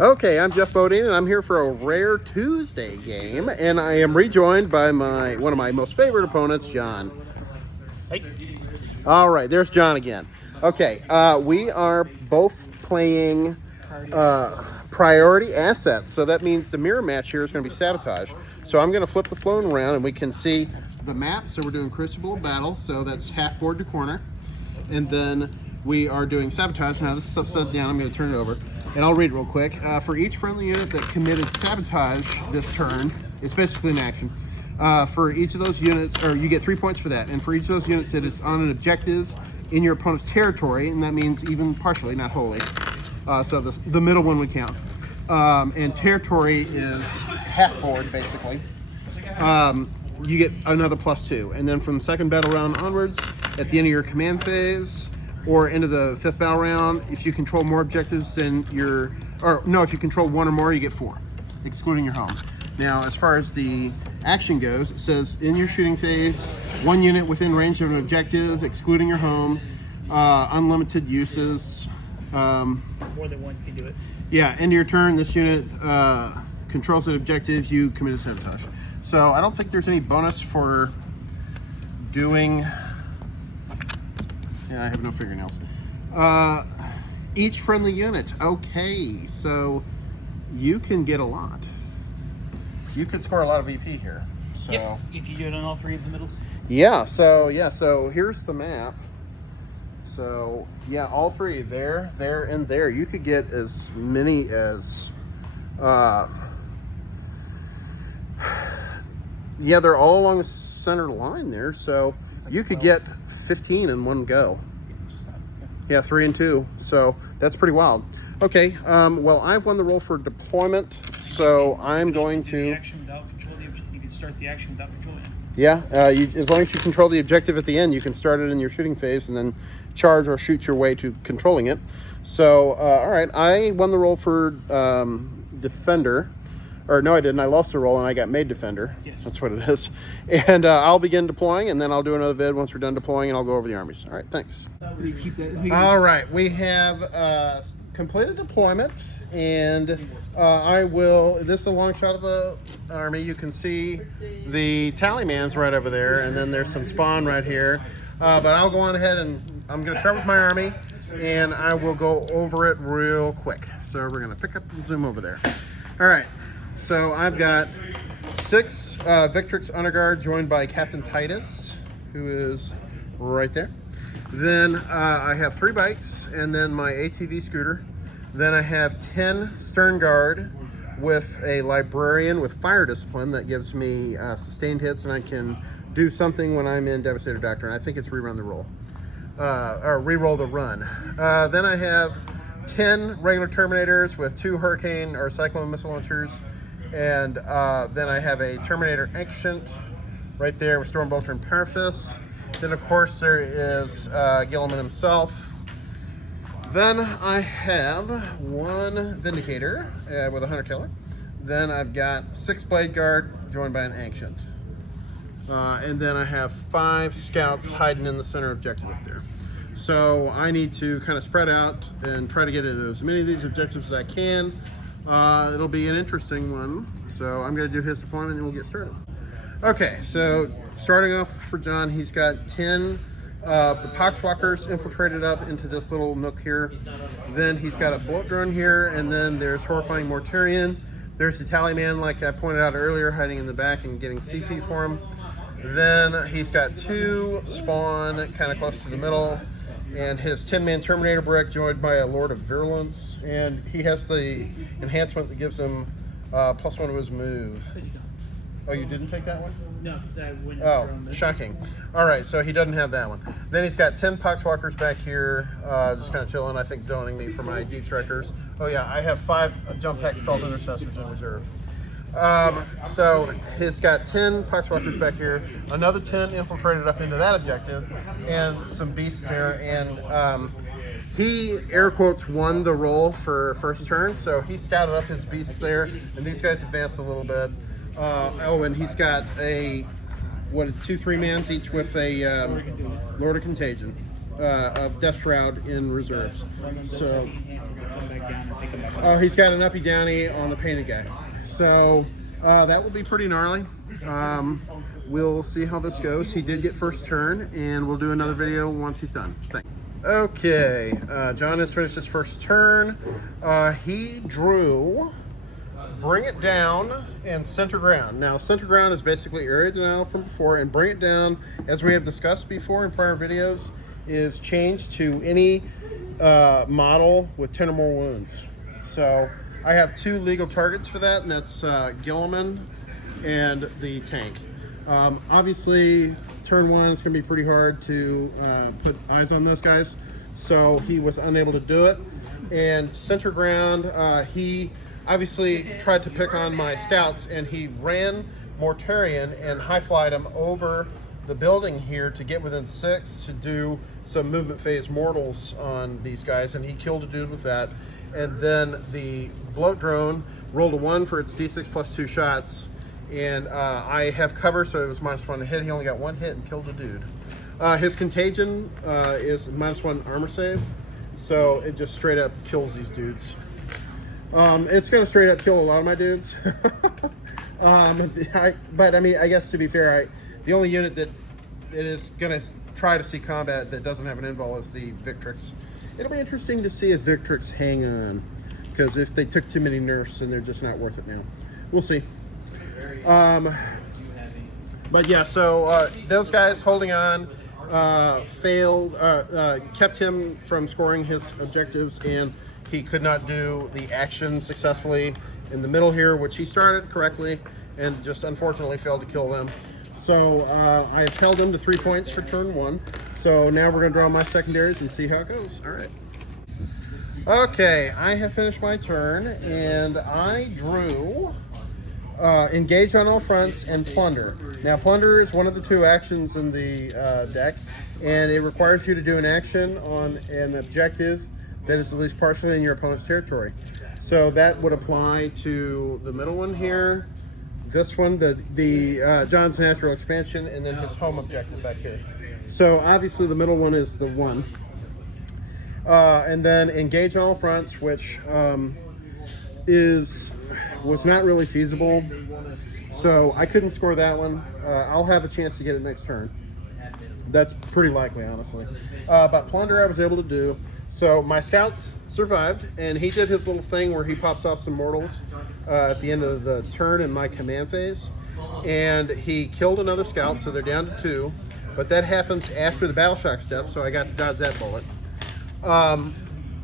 Okay, I'm Jeff Bodine, and I'm here for a Rare Tuesday game, and I am rejoined by one of my most favorite opponents, John. Hey. All right, there's John again. Okay, we are both playing priority assets, so that means the mirror match here is going to be sabotage. So I'm going to flip the phone around, and we can see the map. So we're doing Crucible of Battle, so that's half board to corner, and then we are doing sabotage. Now this is upside down. I'm going to turn it over, and I'll read it real quick. For each friendly unit that committed sabotage this turn, it's basically an action. For each of those units, or you get 3 points for that, and for each of those units that is on an objective in your opponent's territory, and that means even partially, not wholly. So the middle one would count. And territory is half board, basically. You get another +2. And then from the second battle round onwards, at the end of your command phase, or into the fifth battle round, if you control more objectives than if you control one or more, you get 4, excluding your home. Now, as far as the action goes, it says in your shooting phase, 1 unit within range of an objective, excluding your home, unlimited uses. More than one can do it. Yeah, end of your turn, this unit controls an objective, you commit a sabotage. So I don't think there's any bonus for doing, I have no fingernails. Each friendly unit, okay, so you can get a lot. You could score a lot of VP here. So. Yep, if you do it on all 3 of the middles. Yeah, so here's the map. So yeah, all 3, there, and there. You could get as many as, yeah, they're all along the center line there. So like you could get 15 in one go. Yeah, 3 and 2. So that's pretty wild. Okay, well, I've won the roll for deployment, so I'm going to. You can start the action without controlling it. Yeah, as long as you control the objective at the end, you can start it in your shooting phase and then charge or shoot your way to controlling it. So, all right, I won the roll for defender. Or no, I didn't. I lost the roll and I got made defender. Yes. That's what it is. And I'll begin deploying, and then I'll do another vid once we're done deploying, and I'll go over the armies. All right, thanks. All right, we have completed deployment, and this is a long shot of the army. You can see the tallymans right over there, and then there's some spawn right here. But I'll go on ahead, and I'm going to start with my army, and I will go over it real quick. So we're going to pick up and zoom over there. All right, so I've got 6 Victrix Honor Guard joined by Captain Titus, who is right there. Then I have 3 bikes, and then my ATV scooter. Then I have 10 Stern Guard with a librarian with fire discipline that gives me sustained hits, and I can do something when I'm in Devastator Doctrine. I think it's rerun the roll, or reroll the run. Then I have 10 regular Terminators with 2 Hurricane or Cyclone missile launchers, and then I have a Terminator Ancient right there with Stormbolter and Parafist. Then of course there is Gilliman himself. Then I have 1 Vindicator with a Hunter Killer. Then I've got 6 Blade Guard joined by an Ancient. And then I have 5 Scouts hiding in the center objective up there. So I need to kind of spread out and try to get into as many of these objectives as I can. It'll be an interesting one. So I'm going to do his deployment and we'll get started. Okay, so starting off for John, he's got 10 the Poxwalkers infiltrated up into this little nook here. Then he's got a bullet drone here, and then there's Horrifying Mortarion. There's the Tallyman, like I pointed out earlier, hiding in the back and getting CP for him. Then he's got 2 Spawn kind of close to the middle, and his 10-man Terminator brick joined by a Lord of Virulence, and he has the enhancement that gives him +1 to his move. Oh, you didn't take that one? No, because I went. Oh, shocking. All right, so he doesn't have that one. Then he's got 10 Poxwalkers back here, just kind of chilling, I think zoning me for my Deep Strikers. Oh yeah, I have 5 Jump Pack Assault Intercessors in reserve. So he's got 10 Poxwalkers back here, another 10 infiltrated up into that objective, and some beasts there, and he, air quotes, won the roll for first turn, so he scouted up his beasts there, and these guys advanced a little bit. And he's got 2 3-mans each with a Lord of Contagion. of Death Shroud in reserves. So, Come back down and pick him back up. oh, he's got an uppy downy on the painted guy. So that will be pretty gnarly. We'll see how this goes. He did get first turn, and we'll do another video once he's done. Thanks. Okay, John has finished his first turn. He drew Bring It Down and Center Ground. Now, Center Ground is basically area denial from before, and Bring It Down, as we have discussed before in prior videos, is changed to any model with 10 or more wounds. So I have 2 legal targets for that, and that's Gilliman and the tank. Obviously, turn 1 is going to be pretty hard to put eyes on those guys, so he was unable to do it. And Center Ground, he obviously tried to pick on my scouts, and he ran Mortarion and high-flied him over the building here to get within 6 to do some movement phase mortals on these guys, and he killed a dude with that. And then the bloat drone rolled a 1 for its D6 plus 2 shots, and I have cover, so it was -1 to hit. He only got 1 hit and killed a dude. His contagion is -1 armor save, so it just straight up kills these dudes. It's gonna straight up kill a lot of my dudes. But I mean, I guess to be fair, the only unit that it is gonna try to see combat that doesn't have an invul is the Victrix. It'll be interesting to see if Victrix hang on, because if they took too many nerfs, then they're just not worth it now. We'll see. But yeah, so those guys holding on failed, kept him from scoring his objectives, and he could not do the action successfully in the middle here, which he started correctly and just unfortunately failed to kill them. So I've held him to 3 points for turn 1. So now we're gonna draw my secondaries and see how it goes. All right. Okay, I have finished my turn, and I drew Engage on All Fronts and Plunder. Now, Plunder is one of the 2 actions in the deck, and it requires you to do an action on an objective that is at least partially in your opponent's territory. So that would apply to the middle one here, this one, the John's Natural Expansion, and then his home objective back here. So obviously the middle one is the 1. And then Engage on All Fronts, which was not really feasible. So I couldn't score that one. I'll have a chance to get it next turn. That's pretty likely, honestly. But Plunder I was able to do. So my scouts survived, and he did his little thing where he pops off some mortals at the end of the turn in my command phase. And he killed another scout, so they're down to 2. But that happens after the Battle Shock stuff, so I got to dodge that bullet.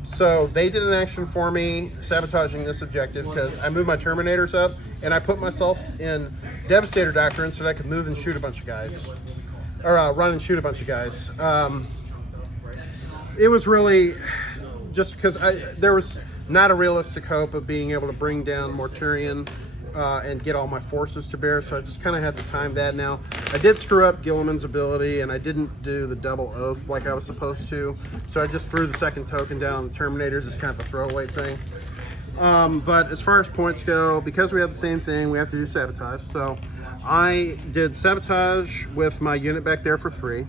So they did an action for me, sabotaging this objective, because I moved my Terminators up, and I put myself in Devastator Doctrine so that I could move and shoot a bunch of guys. Or run and shoot a bunch of guys. It was really just because there was not a realistic hope of being able to bring down Mortarion and get all my forces to bear, so I just kind of had to time that. Now, I did screw up Gilliman's ability, and I didn't do the double oath like I was supposed to, so I just threw the second token down on the Terminators as kind of a throwaway thing. But as far as points go, because we have the same thing, we have to do sabotage. So I did sabotage with my unit back there for 3,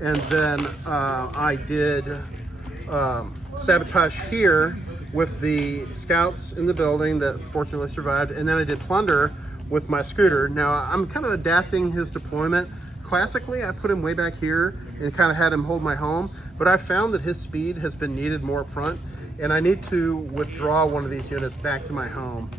and then I did sabotage here with the scouts in the building that fortunately survived, and then I did Plunder with my scooter. Now I'm kind of adapting his deployment. Classically, I put him way back here and kind of had him hold my home, but I found that his speed has been needed more up front, and I need to withdraw one of these units back to my home.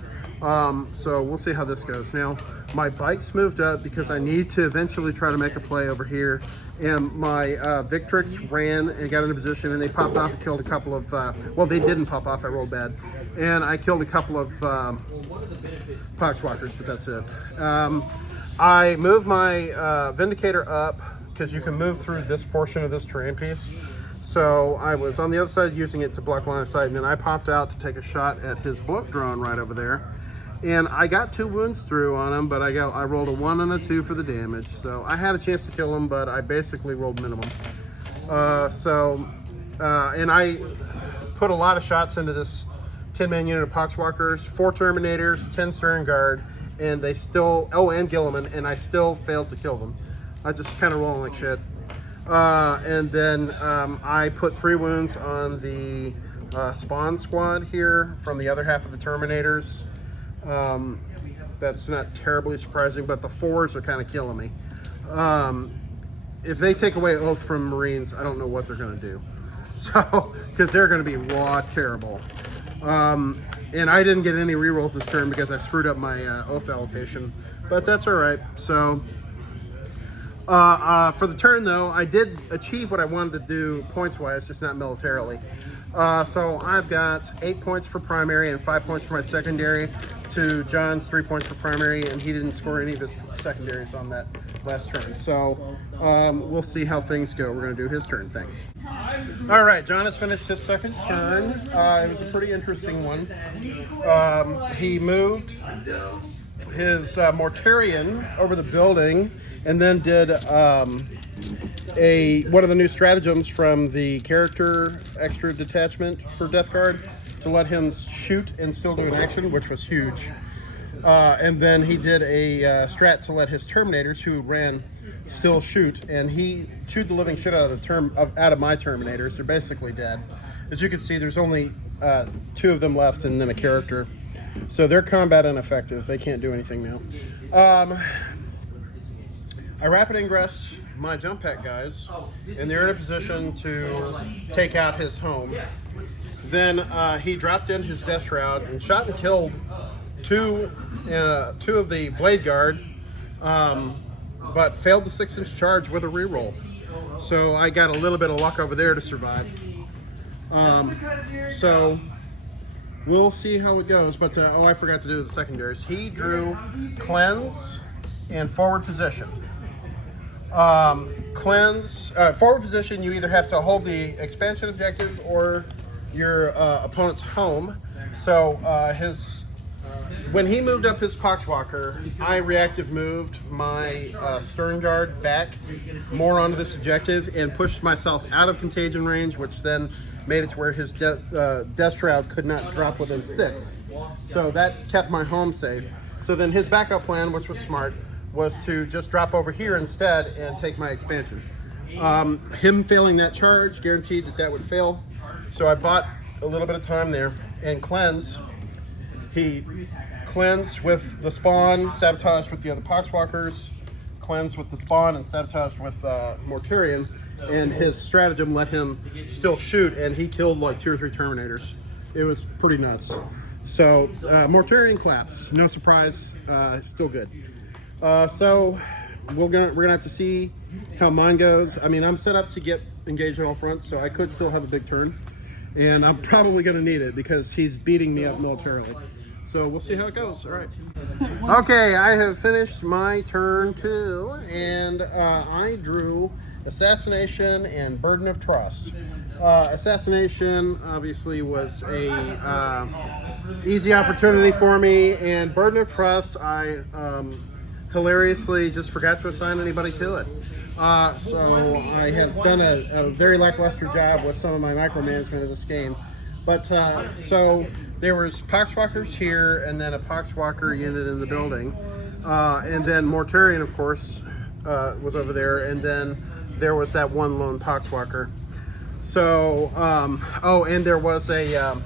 So we'll see how this goes. Now, my bikes moved up because I need to eventually try to make a play over here, and my Victrix ran and got into position, and they popped off and killed a couple of, well, they didn't pop off, I rolled bad, and I killed a couple of Poxwalkers, but that's it. I moved my Vindicator up because you can move through this portion of this terrain piece. So I was on the other side using it to block line of sight, and then I popped out to take a shot at his bloat drone right over there. And I got 2 wounds through on him, but I rolled a 1 and a 2 for the damage. So I had a chance to kill him, but I basically rolled minimum. And I put a lot of shots into this 10-man unit of Poxwalkers, 4 Terminators, 10 Stern Guard, and they still, and Gilliman, and I still failed to kill them. I just kind of rolling like shit. And then I put 3 wounds on the spawn squad here from the other half of the Terminators. That's not terribly surprising, but the 4s are kind of killing me. If they take away Oath from Marines, I don't know what they're going to do. So, because they're going to be raw terrible. And I didn't get any rerolls this turn because I screwed up my Oath allocation, but that's all right. So, for the turn though, I did achieve what I wanted to do points-wise, just not militarily. So I've got 8 points for primary and 5 points for my secondary to John's 3 points for primary, and he didn't score any of his secondaries on that last turn. So we'll see how things go. We're going to do his turn. Thanks. All right, John has finished his second turn. It was a pretty interesting one. He moved his Mortarion over the building and then did one of the new stratagems from the character extra detachment for deathguard to let him shoot and still do an action, which was huge. And then he did a strat to let his Terminators, who ran, still shoot, and he chewed the living shit out of my Terminators. They're basically dead. As you can see, there's only 2 of them left and then a character. So they're combat ineffective. They can't do anything now. I rapid ingressed my jump pack guys, and they're in a position to take out his home. Then he dropped in his death shroud and shot and killed two of the blade guard, but failed the 6-inch charge with a reroll. So I got a little bit of luck over there to survive. So we'll see how it goes. But I forgot to do the secondaries. He drew cleanse and forward position. Forward position, you either have to hold the expansion objective or your opponent's home. So when he moved up his Poxwalker, I reactive moved my Stern Guard back more onto this objective and pushed myself out of contagion range, which then made it to where his Death Shroud could not drop within 6. So that kept my home safe. So then his backup plan, which was smart, was to just drop over here instead and take my expansion. Him failing that charge guaranteed that would fail. So I bought a little bit of time there and cleanse. He cleansed with the spawn, sabotaged with the other Poxwalkers, cleansed with the spawn and sabotaged with Mortarion, and his stratagem let him still shoot, and he killed like 2 or 3 Terminators. It was pretty nuts. So Mortarion claps, no surprise, still good. So we're gonna have to see how mine goes. I mean, I'm set up to get engaged on all fronts, so I could still have a big turn, and I'm probably gonna need it because he's beating me up militarily. So we'll see how it goes. All right. Okay, I have finished my turn 2, and I drew Assassination and Burden of Trust. Assassination obviously was a easy opportunity for me, and Burden of Trust, I hilariously just forgot to assign anybody to it. So I have done a very lackluster job with some of my micromanagement of this game. But so there was Poxwalkers here, and then a Poxwalker unit in the building, and then Mortarion, of course, was over there, and then there was that one lone Poxwalker. So and there was a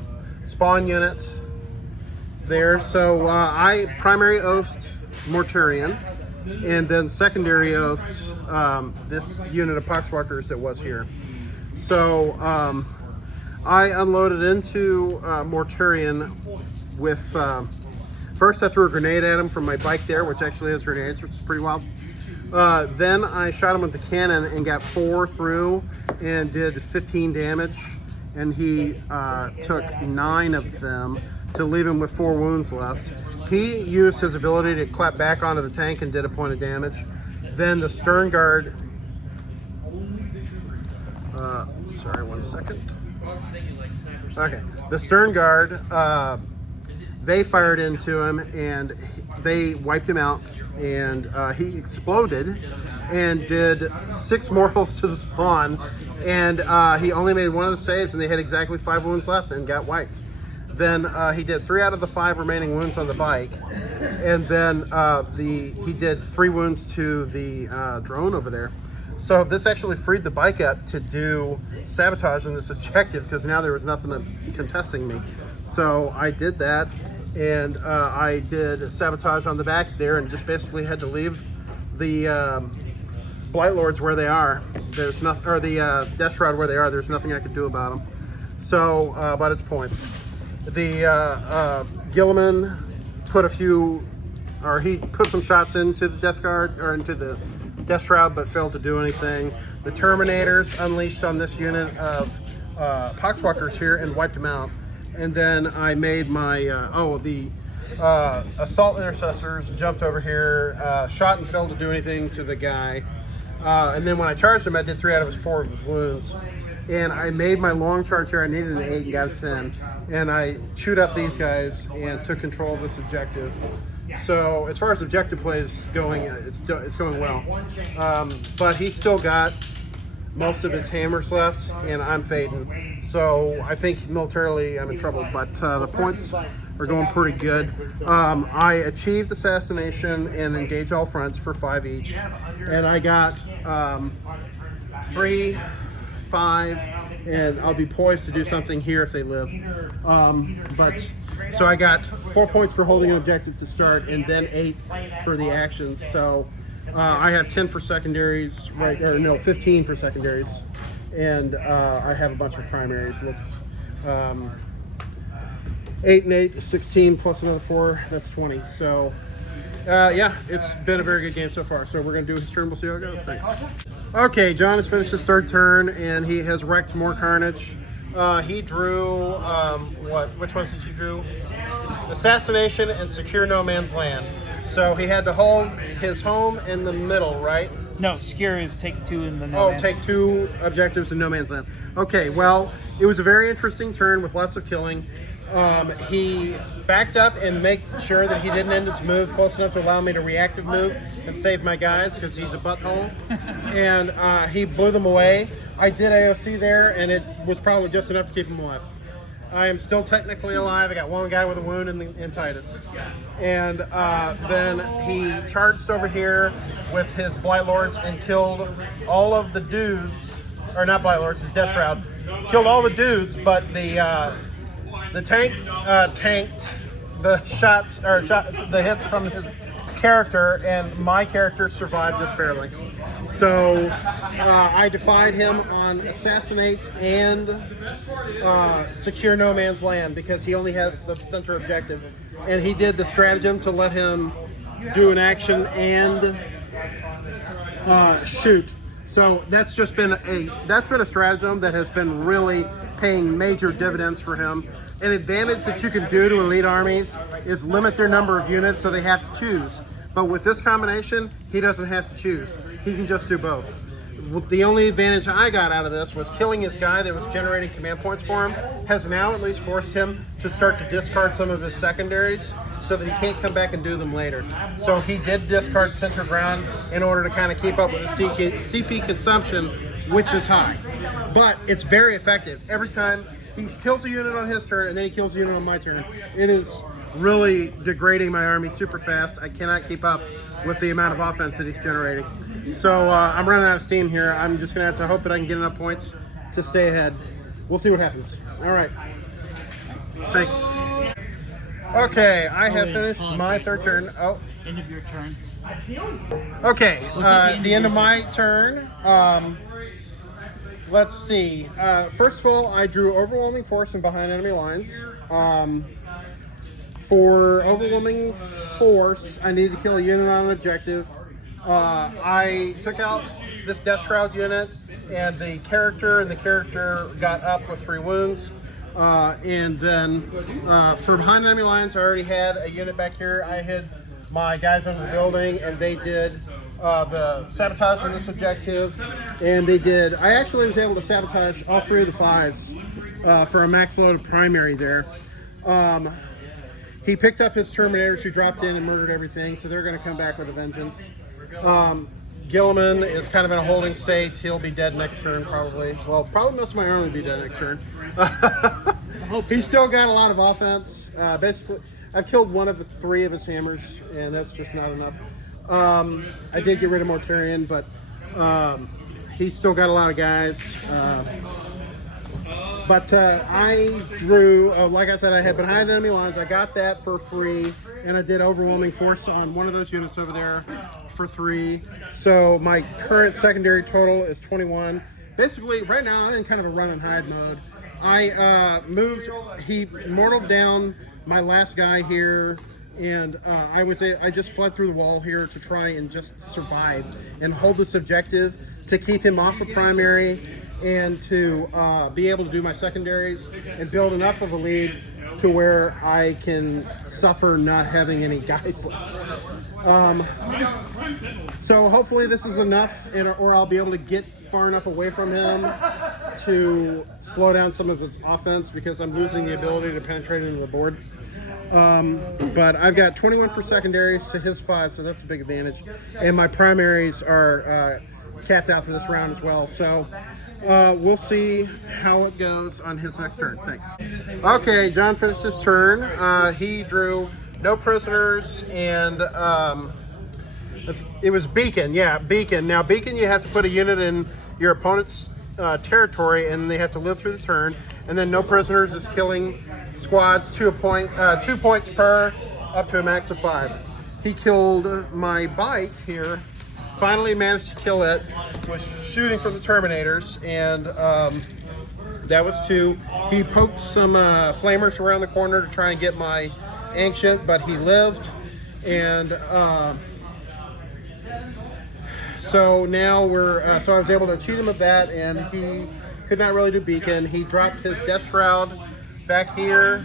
spawn unit there. So I primary oathed Mortarion, and then secondary oathed this unit of Poxwalkers that was here. So I unloaded into Mortarion with, first I threw a grenade at him from my bike there, which actually has grenades, which is pretty wild. Then I shot him with the cannon and got 4 through and did 15 damage, and he took 9 of them to leave him with 4 wounds left. He used his ability to clap back onto the tank and did a point of damage. Then the Stern Guard, sorry, 1 second. Okay, the Stern Guard, they fired into him and they wiped him out, and he exploded and did 6 mortals to the spawn, and he only made 1 of the saves, and they had exactly 5 wounds left and got wiped. Then he did 3 out of the 5 remaining wounds on the bike, and then he did 3 wounds to the drone over there. So this actually freed the bike up to do sabotage on this objective because now there was nothing contesting me. So I did that, and I did sabotage on the back there and just basically had to leave the Blight Lords where they are. There's nothing, or the Death Shroud where they are. There's nothing I could do about them. So, but it's points. The Gilliman put he put some shots into the deathguard, or into the Death Shroud, but failed to do anything. The Terminators unleashed on this unit of Poxwalkers here and wiped them out. And then I made my, the Assault Intercessors jumped over here, shot and failed to do anything to the guy. And then when I charged him, I did 3 out of his 4 of his wounds. And I made my long charge here. I needed an 8 and got a 10. And I chewed up these guys and took control of this objective. So as far as objective play is going, it's going well. But he's still got most of his hammers left, and I'm fading. So I think militarily I'm in trouble, but the points are going pretty good. I achieved assassination and engage all fronts for 5 each, and I got 3, 5, and I'll be poised to do something here if they live. So I got 4 points for holding an objective to start, and then 8 for the actions. So I have 10 for secondaries, 15 for secondaries, and I have a bunch of primaries. That's 8 and 8, 16 plus another 4. That's 20. So yeah, it's been a very good game so far. So we're gonna do his turn. We'll see how it goes. Thanks. Okay, John has finished his 3rd turn, and he has wrecked more carnage. He drew which ones did you drew? Assassination and secure no man's land. So he had to hold his home in the middle, right? No, secure is take 2 in the no man's. Take 2 objectives in no man's land. Okay, well, it was a very interesting turn with lots of killing. He backed up and made sure that he didn't end his move close enough to allow me to reactive move and save my guys because he's a butthole. And he blew them away. I did AOC there, and it was probably just enough to keep him alive. I am still technically alive. I got 1 guy with a wound in Titus. And then he charged over here with his Blight Lords and killed all of the dudes, or not Blight Lords, his Death Shroud. Killed all the dudes, but the tank tanked the the hits from his character, and my character survived just barely. So I defied him on assassinate and secure no man's land because he only has the center objective, and he did the stratagem to let him do an action and shoot. So that's just been a stratagem that has been really paying major dividends for him. An advantage that you can do to elite armies is limit their number of units so they have to choose. But with this combination, he doesn't have to choose. He can just do both. The only advantage I got out of this was killing his guy that was generating command points for him has now at least forced him to start to discard some of his secondaries so that he can't come back and do them later. So he did discard center ground in order to kind of keep up with the CP consumption, which is high. But it's very effective. Every time he kills a unit on his turn and then he kills a unit on my turn, it is really degrading my army super fast. I cannot keep up with the amount of offense that he's generating. So I'm running out of steam here. I'm just going to have to hope that I can get enough points to stay ahead. We'll see what happens. All right. Thanks. Okay, I have finished my 3rd turn. Oh. End of your turn. Okay, the end of my turn. Let's see. First of all, I drew overwhelming force from behind enemy lines. For overwhelming force, I needed to kill a unit on an objective. I took out this Death Shroud unit, and the character got up with 3 wounds. And then for behind enemy lines, I already had a unit back here. I hid my guys under the building, and they did the sabotage on this objective. And I actually was able to sabotage all 3 of the 5s for a max loaded primary there. He picked up his Terminators who dropped in and murdered everything, so they're going to come back with a vengeance. Gilliman is kind of in a holding state. He'll be dead next turn, probably. Well, probably most of my army will be dead next turn. He's still got a lot of offense. Basically, I've killed 1 of the 3 of his hammers, and that's just not enough. I did get rid of Mortarion, but he's still got a lot of guys. But I drew, like I said, I had behind enemy lines. I got that for 3, and I did overwhelming force on one of those units over there for 3. So my current secondary total is 21. Basically, right now I'm in kind of a run and hide mode. I he mortaled down my last guy here, and I just fled through the wall here to try and just survive and hold this objective to keep him off of primary and to be able to do my secondaries and build enough of a lead to where I can suffer not having any guys left. So hopefully this is enough, or I'll be able to get far enough away from him to slow down some of his offense, because I'm losing the ability to penetrate into the board. But I've got 21 for secondaries to his 5, so that's a big advantage. And my primaries are capped out for this round as well. So we'll see how it goes on his next turn. Thanks. Okay, John finished his turn. He drew no prisoners, and it was Beacon. Yeah, Beacon. Now, Beacon, you have to put a unit in your opponent's territory, and they have to live through the turn. And then no prisoners is killing squads 2 points per, up to a max of 5. He killed my bike here. Finally managed to kill it. Was shooting from the Terminators, and that was 2. He poked some flamers around the corner to try and get my Ancient, but he lived. And so now so I was able to cheat him of that, and he could not really do Beacon. He dropped his Death Shroud back here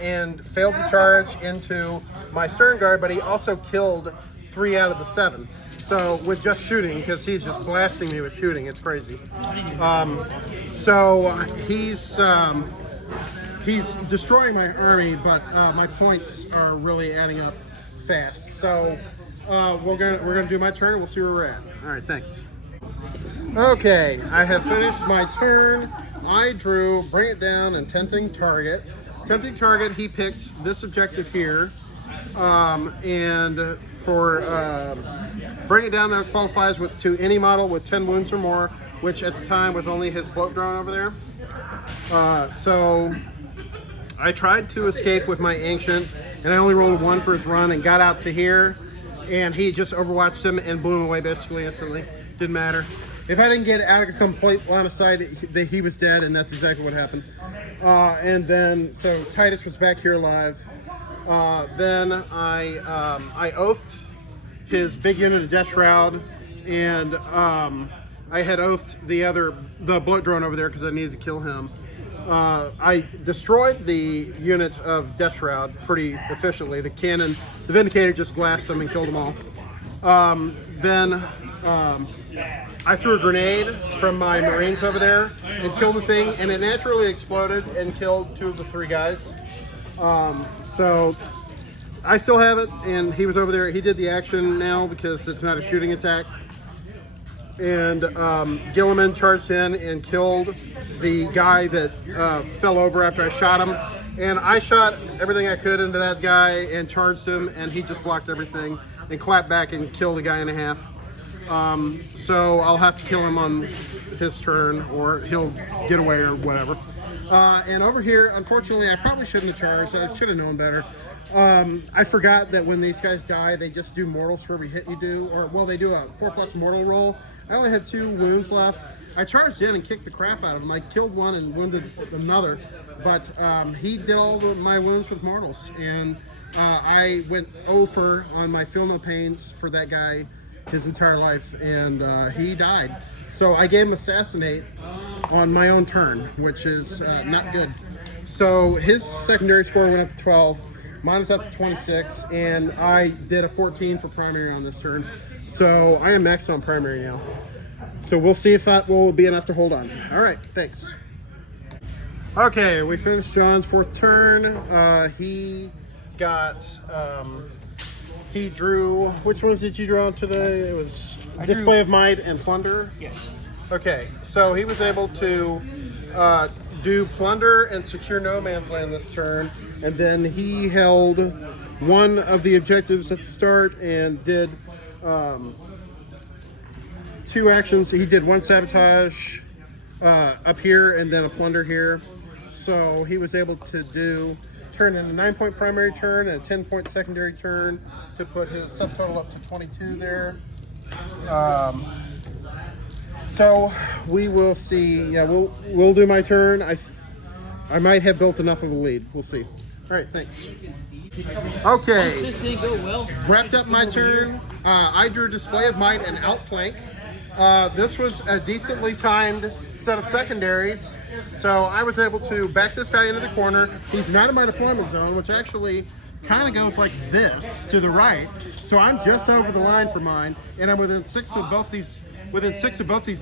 and failed the charge into my Stern Guard, but he also killed 3 out of the 7. So with just shooting, because he's just blasting me with shooting, it's crazy. So he's destroying my army, but my points are really adding up fast. So we're gonna do my turn, and we'll see where we're at. All right, thanks. Okay, I have finished my turn. I drew Bring It Down and Tempting Target. Tempting Target, he picked this objective here, and for Bring It Down, that qualifies to any model with 10 wounds or more, which at the time was only his bloat drone over there. So I tried to escape with my Ancient, and I only rolled 1 for his run and got out to here, and he just overwatched him and blew him away basically instantly. Didn't matter. If I didn't get out of a complete line of sight, he was dead, and that's exactly what happened. And then, so Titus was back here alive. Then I oathed his big unit of Death Shroud, and I had oathed the bloat drone over there because I needed to kill him. I destroyed the unit of Death Shroud pretty efficiently. The cannon, the Vindicator, just glassed them and killed them all. Then I threw a grenade from my Marines over there and killed the thing, and it naturally exploded and killed 2 of the 3 guys. So I still have it, and he was over there. He did the action now because it's not a shooting attack. And Gilliman charged in and killed the guy that fell over after I shot him. And I shot everything I could into that guy and charged him, and he just blocked everything and clapped back and killed a guy and a half. So I'll have to kill him on his turn, or he'll get away or whatever. And over here, unfortunately, I probably shouldn't have charged. I should have known better. I forgot that when these guys die, they just do mortals for every hit you do, or well, they do a 4+ mortal roll. I only had 2 wounds left. I charged in and kicked the crap out of him. I killed one and wounded another, but he did all my wounds with mortals, and I went over on my Feel No Pains for that guy his entire life, and he died. So I gave him Assassinate on my own turn, which is not good. So his secondary score went up to 12, mine is up to 26, and I did a 14 for primary on this turn. So I am maxed on primary now. So we'll see if that will be enough to hold on. All right, thanks. Okay, we finished John's 4th turn. He got, he drew, which ones did you draw today? It was Display of Might and Plunder? Yes. Okay, so he was able to do Plunder and secure No Man's Land this turn, and then he held one of the objectives at the start and did 2 actions. He did 1 sabotage up here and then a plunder here. So he was able to turn in a 9-point primary turn and a 10-point secondary turn to put his subtotal up to 22 there. So we will see. Yeah, we'll do my turn. I might have built enough of a lead. We'll see. All right, thanks. Okay, wrapped up my turn. I drew a display of might and outflank. This was a decently timed set of secondaries, so I was able to back this guy into the corner. He's not in my deployment zone, which actually kind of goes like this to the right. So I'm just over the line for mine, and I'm within 6 of both these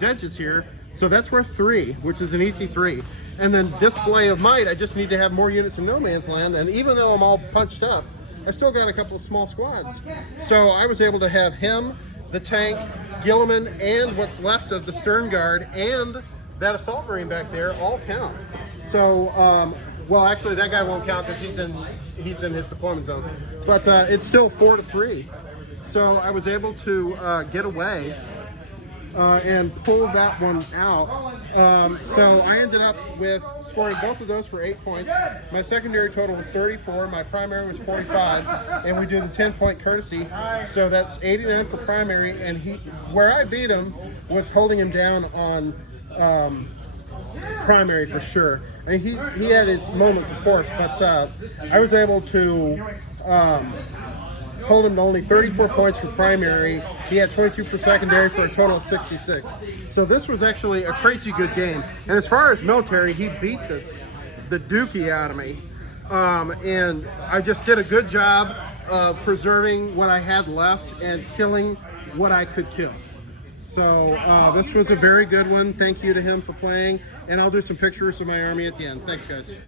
edges here. So that's worth 3, which is an easy 3. And then display of might, I just need to have more units in no man's land, and even though I'm all punched up, I still got a couple of small squads. So I was able to have him, the tank, Gilliman, and what's left of the stern guard, and that assault marine back there all count. So, well, actually that guy won't count because he's in his deployment zone. But it's still 4-3. So I was able to get away and pull that one out. So I ended up with scoring both of those for 8 points. My secondary total was 34, my primary was 45, and we do the 10-point courtesy. So that's 89 for primary, and where I beat him was holding him down on primary for sure. And he had his moments, of course, but I was able to hold him to only 34 points for primary. He had 22 for secondary for a total of 66. So this was actually a crazy good game. And as far as military, he beat the dookie out of me. And I just did a good job of preserving what I had left and killing what I could kill. So this was a very good one. Thank you to him for playing. And I'll do some pictures of my army at the end. Thanks, guys.